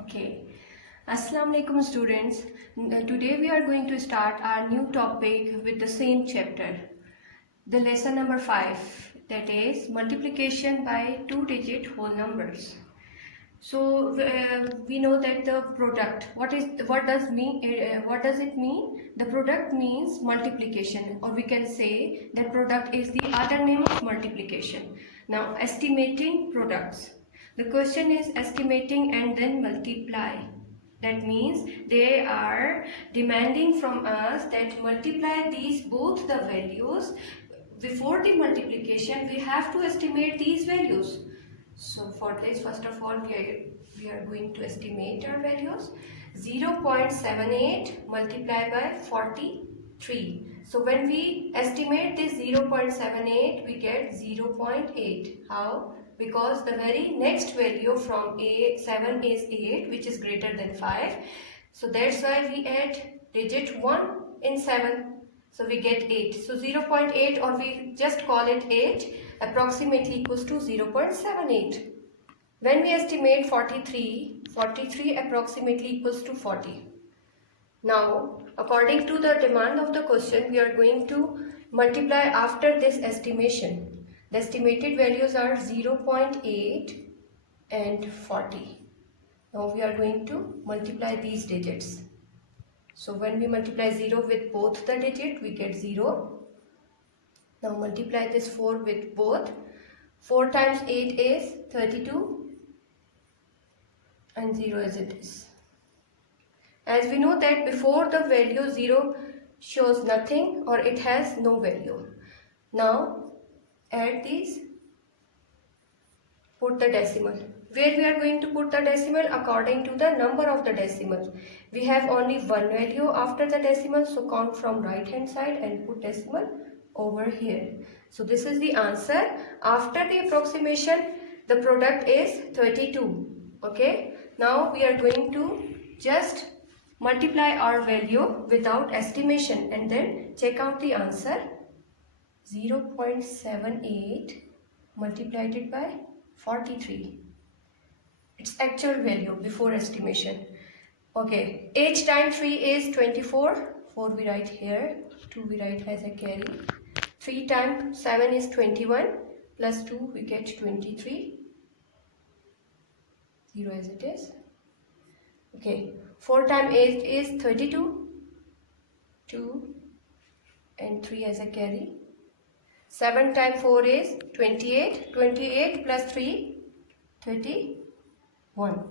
Okay. Assalamu alaikum students. Today we are going to start our new topic with the same chapter. The lesson number 5, that is multiplication by two-digit whole numbers. So we know that the product, what does it mean? The product means multiplication, or we can say that product is the other name of multiplication. Now estimating products. The question is estimating and then multiply. That means they are demanding from us that multiply these both the values. Before the multiplication, we have to estimate these values. So for this, first of all, we are going to estimate our values. 0.78 multiplied by 43. So when we estimate this 0.78, we get 0.8. How? Because the very next value from 7 is 8, which is greater than 5. So that's why we add digit 1 in 7. So we get 8. So 0.8, or we just call it 8, approximately equals to 0.78. When we estimate 43 approximately equals to 40. Now, according to the demand of the question, we are going to multiply after this estimation. The estimated values are 0.8 and 40. Now we are going to multiply these digits. So when we multiply 0 with both the digit, we get 0. Now multiply this 4 with both. 4 times 8 is 32 and 0 as it is. As we know that before the value 0 shows nothing, or it has no value. Now add these, put the decimal. Where we are going to put the decimal? According to the number of the decimal. We have only one value after the decimal, so count from right hand side and put decimal over here. So this is the answer. After the approximation, the product is 32. Okay. Now we are going to just multiply our value without estimation and then check out the answer. 0.78 multiplied it by 43. Its actual value before estimation. Okay, 8 times 3 is 24. 4 we write here, 2 we write as a carry. 3 times 7 is 21, plus 2 we get 23. 0 as it is. Okay, 4 times 8 is 32. 2 and 3 as a carry. 7 times 4 is 28. 28 plus 3, 31.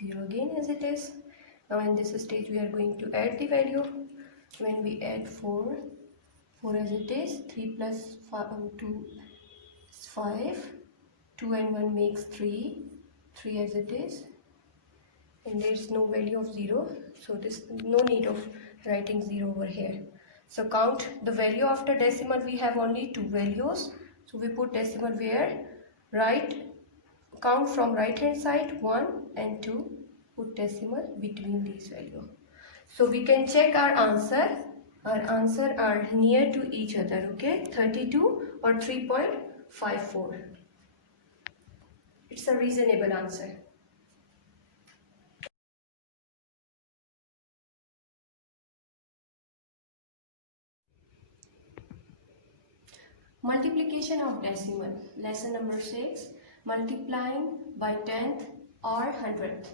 0 again as it is. Now in this stage we are going to add the value. When we add 4 as it is, 3 plus 2 is 5. 2 and 1 makes 3. 3 as it is. And there is no value of 0. So this no need of writing 0 over here. So count the value after decimal. We have only two values. So we put decimal where? Right. Count from right hand side 1 and 2. Put decimal between these values. So we can check our answer. Our answer are near to each other. Okay. 32 or 3.54. It's a reasonable answer. Multiplication of decimal. Lesson number 6. Multiplying by 10th or 100th.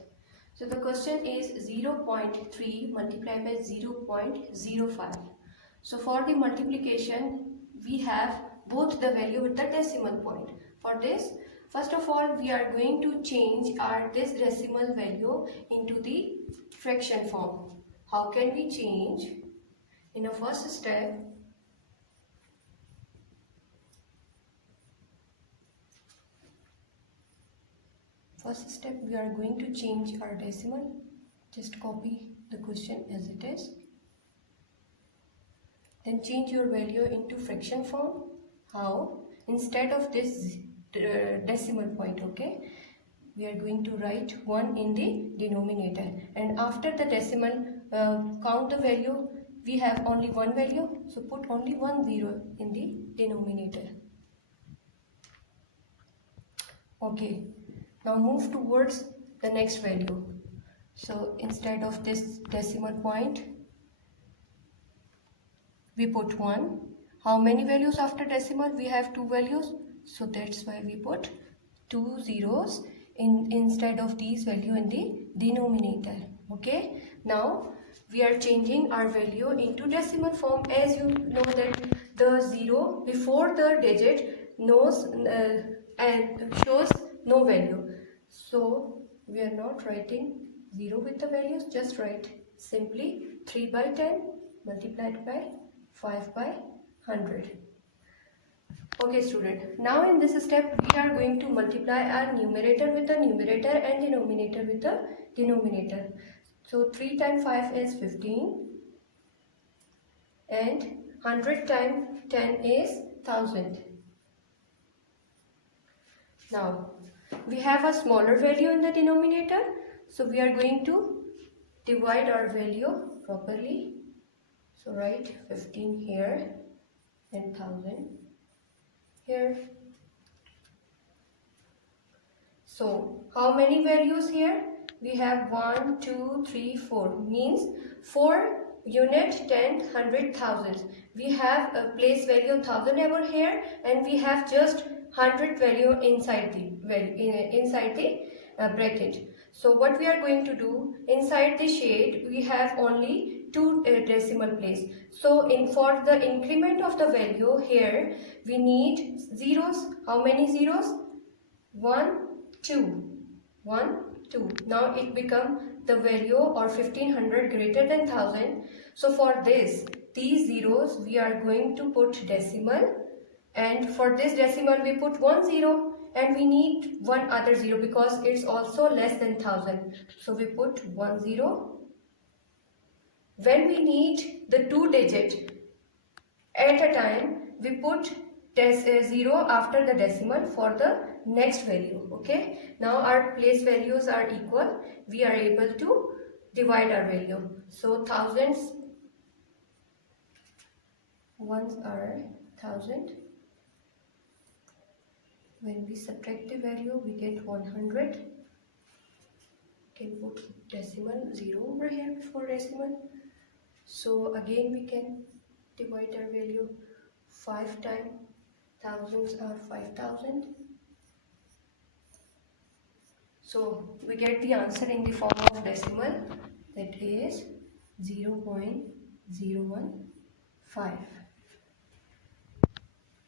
So the question is 0.3 multiplied by 0.05. So for the multiplication, we have both the value with the decimal point. For this, first of all, we are going to change this decimal value into the fraction form. How can we change? In the first step, we are going to change our decimal. Just copy the question as it is. Then change your value into fraction form. How? Instead of this decimal point, okay, we are going to write 1 in the denominator. And after the decimal, count the value. We have only one value, so put only 1 0 in the denominator. Okay. Now move towards the next value. So instead of this decimal point, we put 1. How many values after decimal? We have 2 values. So that's why we put 2 zeros instead of these value in the denominator. Okay. Now we are changing our value into decimal form. As you know that the 0 before the digit knows and shows no value. So we are not writing 0 with the values. Just write simply 3 by 10 multiplied by 5 by 100. Okay student, now in this step we are going to multiply our numerator with the numerator and denominator with the denominator. So 3 times 5 is 15 and 100 times 10 is 1000. Now we have a smaller value in the denominator, so we are going to divide our value properly. So write 15 here and 1000 here. So how many values here? We have 1, 2, 3, 4. Means 4 unit, 10, 100, thousands. We have a place value 1000 over here, and we have just 100 value inside the bracket. So what we are going to do, inside the shade we have only 2 decimal place. So for the increment of the value here we need zeros. How many zeros? 1, 2. 1, 2. Now it become the value or 1500 greater than 1000. So for this, these zeros we are going to put decimal, and for this decimal we put 1 0, and we need one other 0 because it's also less than 1000. So we put 1 0. When we need the 2 digit at a time, we put 0 after the decimal for the next value. Okay, now our place values are equal. We are able to divide our value. So thousands, ones are 1000. When we subtract the value, we get 100. Can put decimal 0 over here before decimal. So again we can divide our value. 5 times thousands are 5000. So we get the answer in the form of decimal, that is 0.015.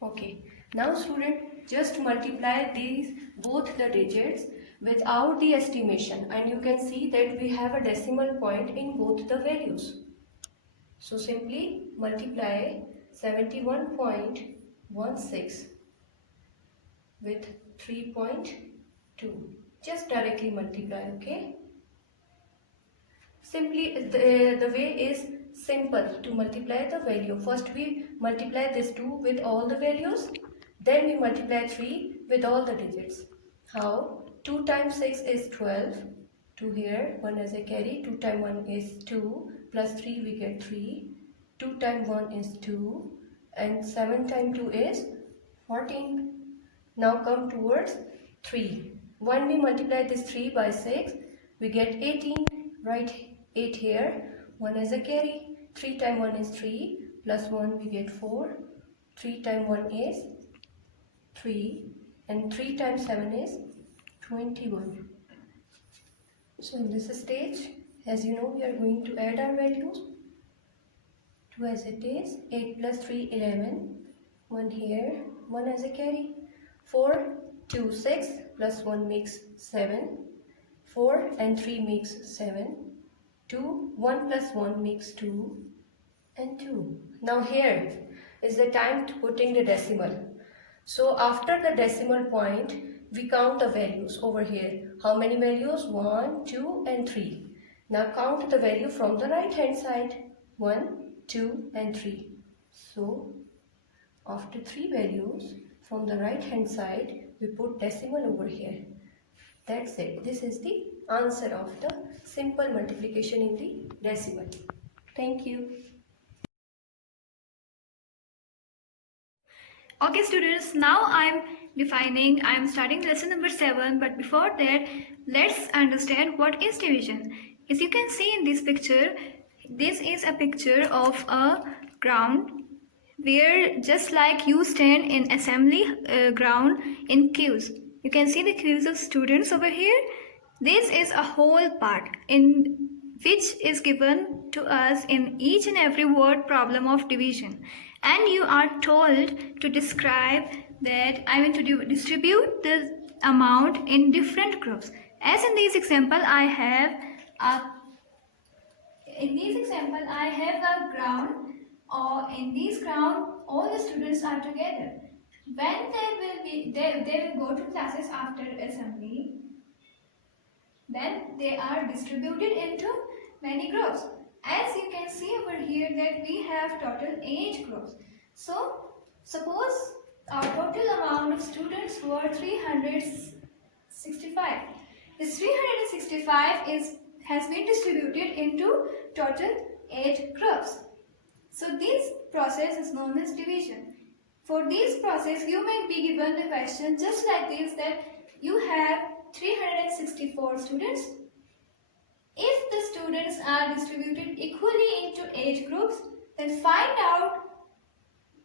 Okay, now student, just multiply these both the digits without the estimation, and you can see that we have a decimal point in both the values. So simply multiply 71.16 with 3.2. Just directly multiply, okay? Simply the way is simple to multiply the value. First we multiply this 2 with all the values, then we multiply 3 with all the digits. How? 2 times 6 is 12. 2 here, 1 as a carry. 2 times 1 is 2, plus 3 we get 3. 2 times 1 is 2, and 7 times 2 is 14. Now come towards 3. When we multiply this 3 by 6, we get 18. Write 8 here. 1 as a carry. 3 times 1 is 3, plus 1 we get 4. 3 times 1 is 3, and 3 times 7 is 21. So in this stage, as you know, we are going to add our values. 2 as it is, 8 plus 3, 11. 1 here, 1 as a carry. 4, 2, 6, plus 1 makes 7. 4 and 3 makes 7. 2, 1 plus 1 makes 2, and 2. Now here is the time to putting the decimal. So after the decimal point, we count the values over here. How many values? 1, 2 and 3. Now count the value from the right hand side. 1, 2 and 3. So after 3 values from the right hand side, we put decimal over here. That's it. This is the answer of the simple multiplication in the decimal. Thank you. Okay students, now I am I am starting lesson number 7, but before that, let's understand what is division. As you can see in this picture, this is a picture of a ground where just like you stand in assembly ground in queues. You can see the queues of students over here. This is a whole part in which is given to us in each and every word problem of division, and you are told to describe that, to distribute the amount in different groups. As in this example I have a ground, or in this ground all the students are together. When they will go to classes after assembly, then they are distributed into many groups. As you can see over here that we have total 8 groups. So suppose our total amount of students were 365. This 365 has been distributed into total 8 groups. So this process is known as division. For this process, you may be given the question just like this, that you have 364 students. If the students are distributed equally into 8 groups, then find out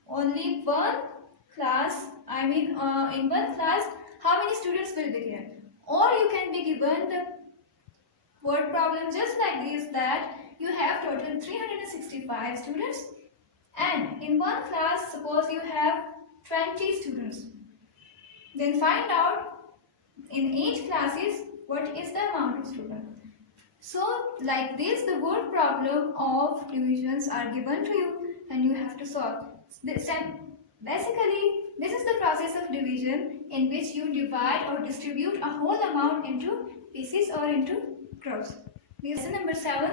only one class, in one class, how many students will be there. Or you can be given the word problem just like this, that you have total 365 students, and in one class suppose you have 20 students. Then find out in each classes what is the amount of students. So like this, the word problem of divisions are given to you and you have to solve. Basically, this is the process of division in which you divide or distribute a whole amount into pieces or into groups. Lesson number 7.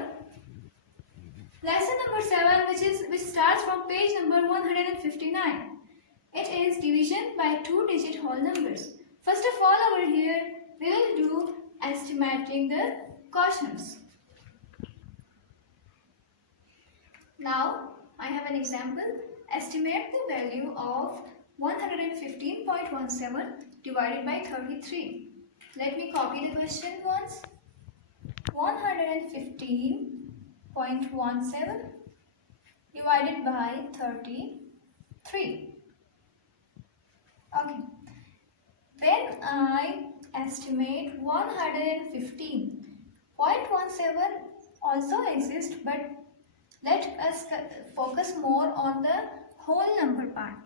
Lesson number 7, which starts from page number 159. It is division by 2-digit whole numbers. First of all, over here we will do estimating the quotients. Now I have an example. Estimate the value of 115.17 divided by 33. Let me copy the question once. 115.17 divided by 33. Okay. When I estimate 115.17 also exists, but let us focus more on the whole number part.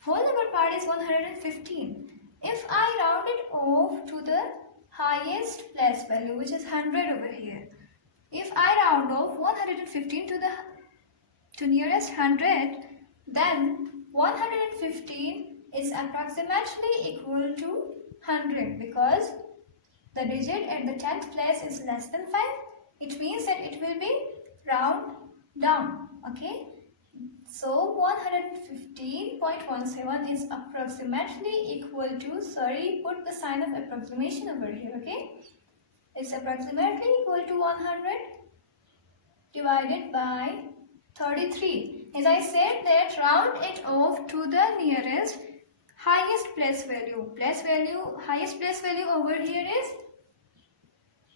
Whole number part is 115. If I round it off to the highest place value, which is 100 over here, if I round off 115 to nearest 100, then 115 is approximately equal to 100, because the digit at the 10th place is less than 5. It means that it will be round down. Okay, so 115.17 is approximately equal to, put the sign of approximation over here. Okay, it's approximately equal to 100 divided by 33. As I said that round it off to the nearest highest place value. Highest place value over here is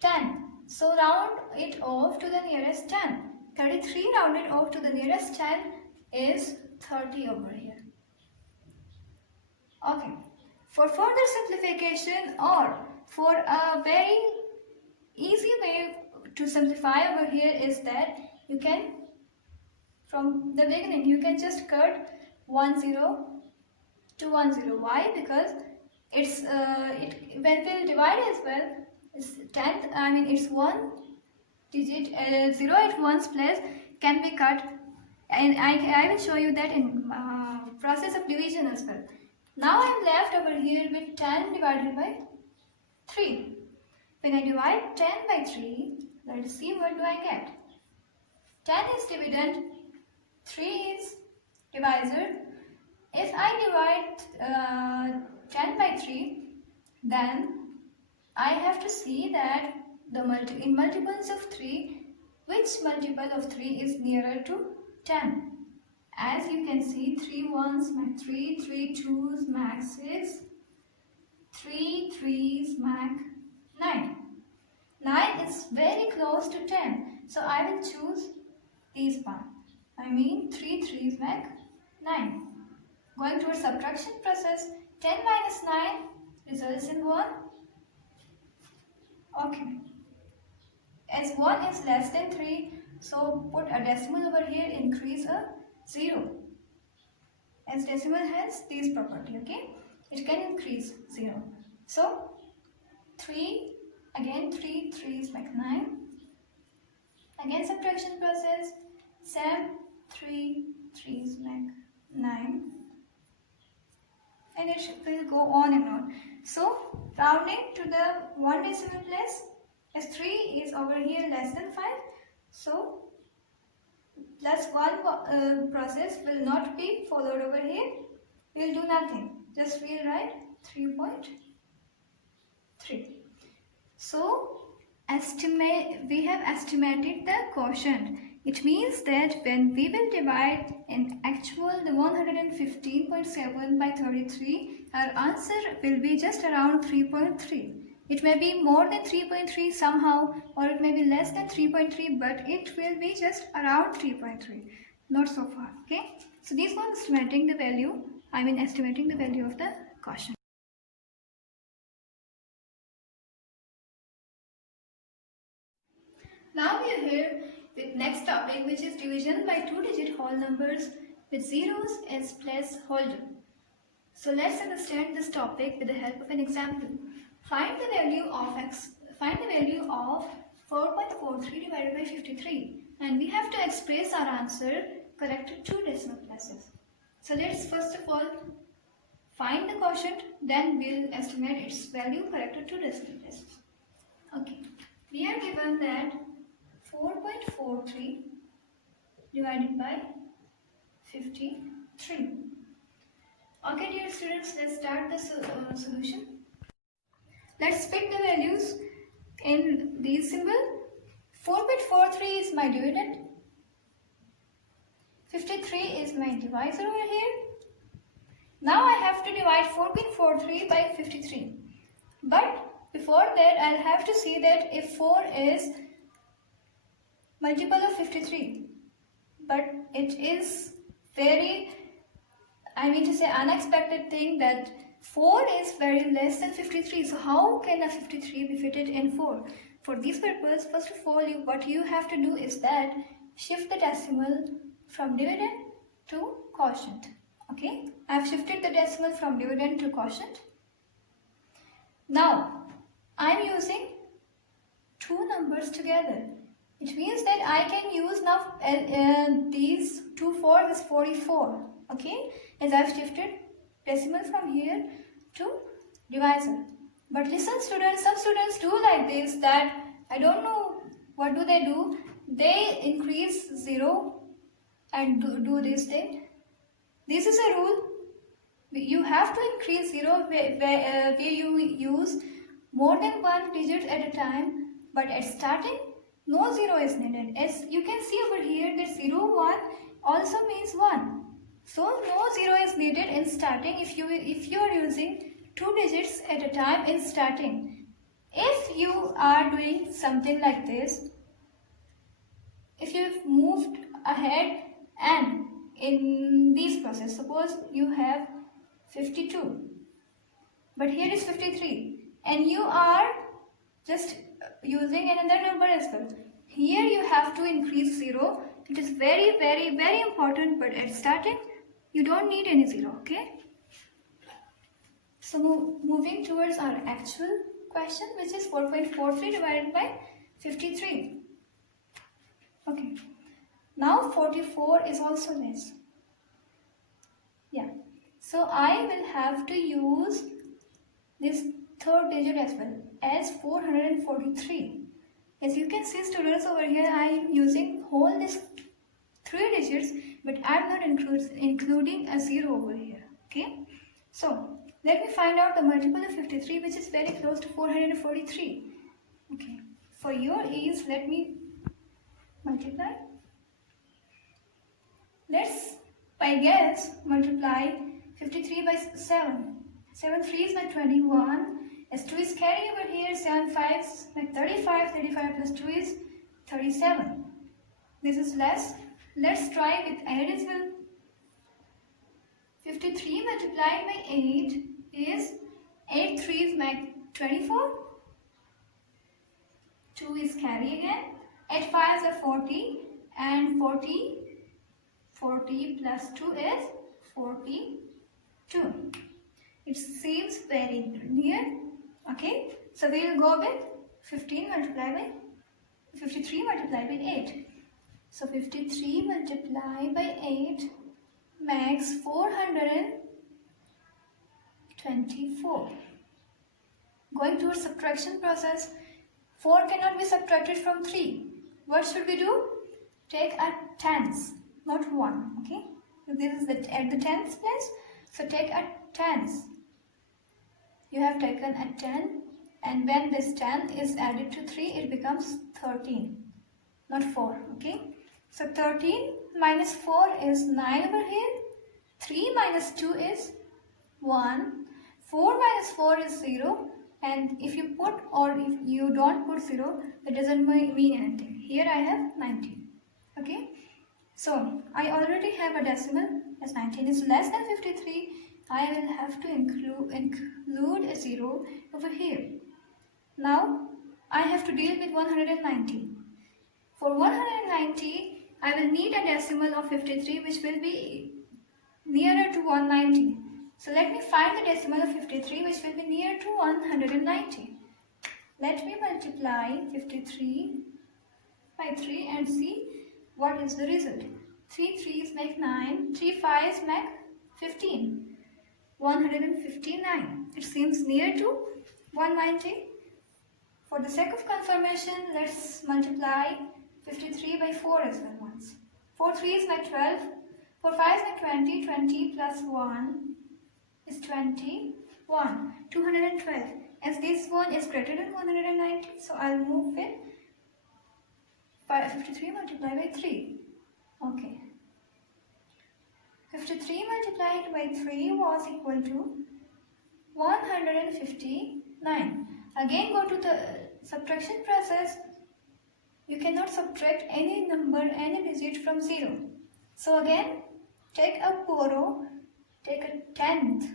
10. So round it off to the nearest 10. 33 rounded off to the nearest 10 is 30 over here. Okay. For further simplification, or for a very easy way to simplify over here, is that you can, from the beginning, you can just cut 10 to 10. Why? Because it's when we'll divide as well, it's 10th, it's one digit, 0 at one's place can be cut, and I will show you that in process of division as well. Now I am left over here with 10 divided by 3. When I divide 10 by 3, let us see what do I get. 10 is dividend, 3 is divisor. If I divide 10 by 3, then I have to see that in multiples of 3, which multiple of 3 is nearer to 10. As you can see, 3 ones make 3, 3 twos make 6, 3 3's make 9. 9 is very close to 10. So I will choose these one. I mean 3 3's make 9. Going towards subtraction process, 10 minus 9 results in 1. Okay. As 1 is less than 3, so put a decimal over here, increase a 0. As decimal has this property, okay? It can increase 0. So 3, again 3 3's make 9. Again subtraction process, 7 3 3's make 9. And it will go on and on. So rounding to the 1 decimal place, as 3 is over here less than 5, so plus 1 process will not be followed over here. We will do nothing. Just we will write 3.3. So we have estimated the quotient. It means that when we will divide in actual the 115.7 by 33, our answer will be just around 3.3. It may be more than 3.3 somehow, or it may be less than 3.3, but it will be just around 3.3. Not so far, okay? So this one is estimating the value of the quotient. Now we are here with next topic, which is division by 2-digit whole numbers with zeros as placeholder. So let's understand this topic with the help of an example. Find the value of 4.43 divided by 53, and we have to express our answer corrected 2 decimal places. So let's first of all find the quotient, then we'll estimate its value corrected 2 decimal places. Okay, we are given that 4.43 divided by 53. Okay, dear students, let's start the solution. Let's pick the values in these symbol. 4.43 is my dividend. 53 is my divisor over here. Now I have to divide 4.43 by 53. But before that, I'll have to see that if 4 is multiple of 53, but it is very, unexpected thing that 4 is very less than 53. So how can a 53 be fitted in 4? For this purpose, first of all, what you have to do is that shift the decimal from dividend to quotient. Okay, I have shifted the decimal from dividend to quotient. Now I am using two numbers together. It means that I can use now these 2 4s is 44. Okay, as I have shifted decimal from here to divisor. But listen students, some students do like this, that I don't know what do they do. They increase 0 and do this thing. This is a rule. You have to increase 0 where you use more than 1 digit at a time, but at starting no 0 is needed. As you can see over here that 0 1 also means 1. So no 0 is needed in starting if you are using 2 digits at a time in starting. If you are doing something like this, if you've moved ahead and in this process, suppose you have 52, but here is 53, and you are just using another number as well. Here you have to increase 0. It is very, very, very important, but at starting you don't need any 0, okay? So moving towards our actual question, which is 4.43 divided by 53. Okay. Now 44 is also less. Yeah. So I will have to use this third digit as well as 443. As you can see students over here, I am using whole this 3 digits, but I am not including a 0 over here. Okay. So let me find out the multiple of 53, which is very close to 443. Okay. For your ease, let me multiply. Let's by guess multiply 53 by 7. 7 3s make 21. As 2 is carry over here, 7 5s make 35. 35 plus 2 is 37. This is less. Let's try with 8 as well. 53 multiplied by 8 is 8 3s make 24. 2 is carry again. 8 5s are 40 and 40 plus 2 is 42. It seems very near. Okay, so we will go with 53 multiplied by 8. So 53 multiplied by 8 makes 424. Going towards subtraction process, 4 cannot be subtracted from 3. What should we do? Take a tens, not 1. Okay, so this is at the tens place. So take a tens. You have taken a 10, and when this 10 is added to 3, it becomes 13, not 4. Okay, so 13 minus 4 is 9 over here. 3 minus 2 is 1. 4 minus 4 is 0. And if you put or if you don't put 0, that doesn't mean anything. Here I have 19. Okay, so I already have a decimal. As 19 is less than 53, I will have to include a 0 over here. Now I have to deal with 190. For 190, I will need a decimal of 53, which will be nearer to 190. So let me find the decimal of 53, which will be near to 190. Let me multiply 53 by 3 and see what is the result. 3 3s make 9, 3 5s make 15. 159. It seems near to 190. For the sake of confirmation, let's multiply 53 by 4 as well once. 4 3s make 12. 4 5s make 20. 20 plus 1 is 21. 212. As this one is greater than 190, so I'll move it by 53 multiplied by 3. Okay. 53 multiplied by 3 was equal to 159. Again go to the subtraction process. You cannot subtract any number, any digit from 0. So again, take a tenth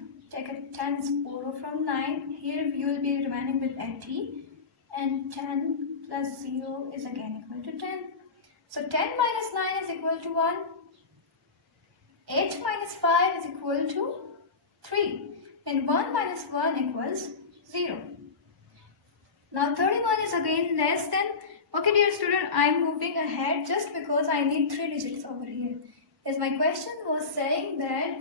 borrow from 9. Here you will be remaining with 80. And 10 plus 0 is again equal to 10. So 10 minus 9 is equal to 1. 8 minus 5 is equal to 3. And 1 minus 1 equals 0. Now 31 is again less than. Okay dear student, I am moving ahead just because I need 3 digits over here. As my question was saying that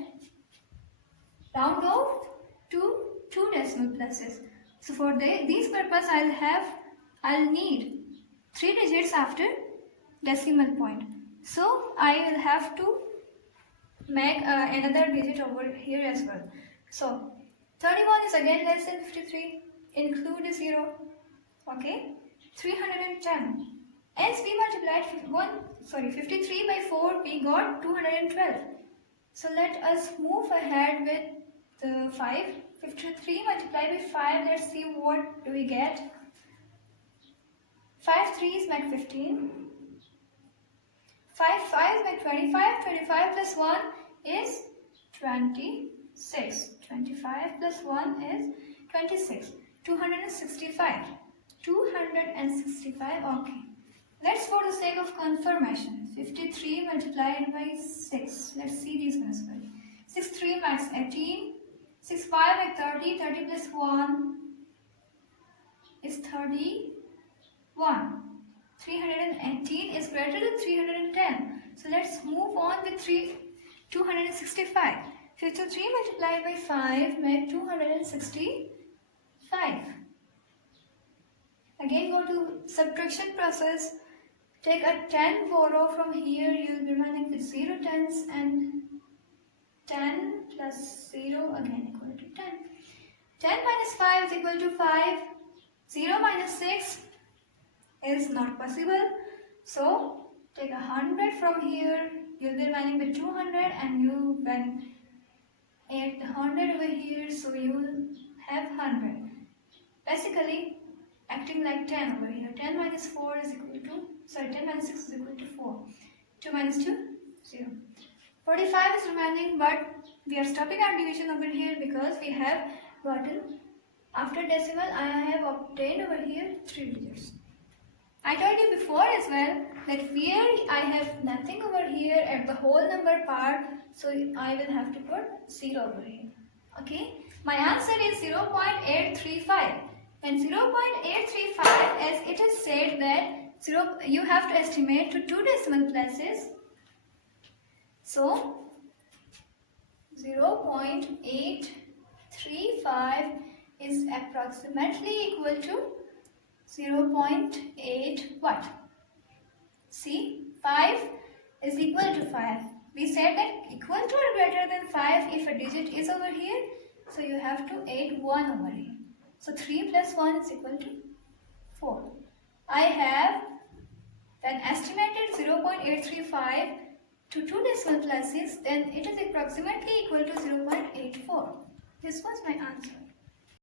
round off to 2 decimal places. So for this purpose I'll need 3 digits after decimal point. So I will have to make another digit over here as well. So 31 is again less than 53. Include a 0. Okay. 310. As we multiplied 53 by 4, we got 212. So let us move ahead with the 5. 53 multiplied by 5. Let's see what do we get. 5 3s make 15. 5 5s make 25. 25 plus 1 is 26. 25 plus 1 is 26. 265. 265. Okay. Let's, for the sake of confirmation, 53 multiplied by 6. Let's see these ones well. 6 3 makes 18. 6 5 makes 30. 30 plus 1 is 31. 318 is greater than 310. So let's move on with 265. 53 multiplied by 5 make 265. Again go to subtraction process. Take a 10 borrow from here. You will be running with 0 tens and 10 plus 0 again equal to 10. 10 minus 5 is equal to 5. 0 minus 6 is not possible. So take 100 from here. You will be running with 200 and when add the 100 over here, so you will have 100. Basically, acting like 10 over here. 10 minus 4 is equal to, 10 minus 6 is equal to 4. 2 minus 2, 0. 45 is remaining, but we are stopping our division over here because we have gotten, after decimal, I have obtained over here 3 digits. I told you before as well that where I have nothing over here at the whole number part, so I will have to put 0 over here. Okay, my answer is 0.835. And 0.835, as it is said that you have to estimate to 2 decimal places. So 0.835 is approximately equal to 0.8 what? See, 5 is equal to 5. We said that equal to or greater than 5 if a digit is over here. So you have to add 1 over here. So 3 plus 1 is equal to 4. I have then estimated 0.835 to 2 decimal places, then it is approximately equal to 0.84. This was my answer.